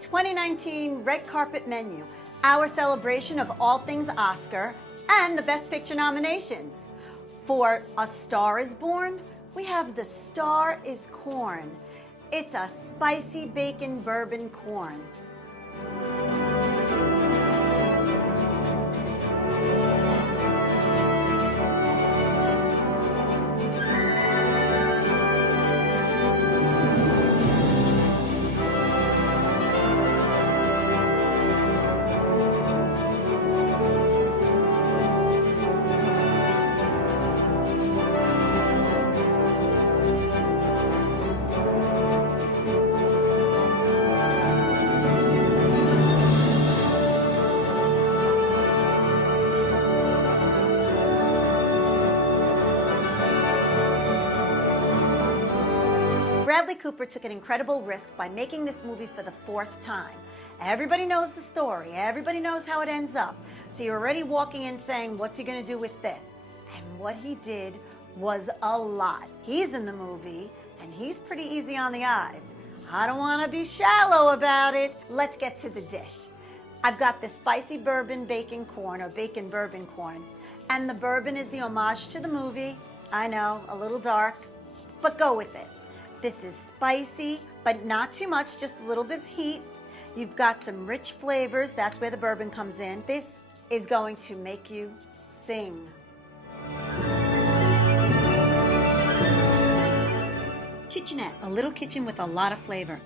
2019 Red Carpet Menu, our celebration of all things Oscar and the Best Picture nominations. For A Star is Born, we have The Star is Corn. It's a spicy bacon bourbon corn. Bradley Cooper took an incredible risk by making this movie for the 4th time. Everybody knows the story. Everybody knows how it ends up. So you're already walking in saying, what's he going to do with this? And what he did was a lot. He's in the movie, and he's pretty easy on the eyes. I don't want to be shallow about it. Let's get to the dish. I've got the spicy bourbon bacon corn, or bacon bourbon corn. And the bourbon is the homage to the movie. I know, a little dark, but go with it. This is spicy, but not too much, just a little bit of heat. You've got some rich flavors. That's where the bourbon comes in. This is going to make you sing. KitchAnnette, a little kitchen with a lot of flavor.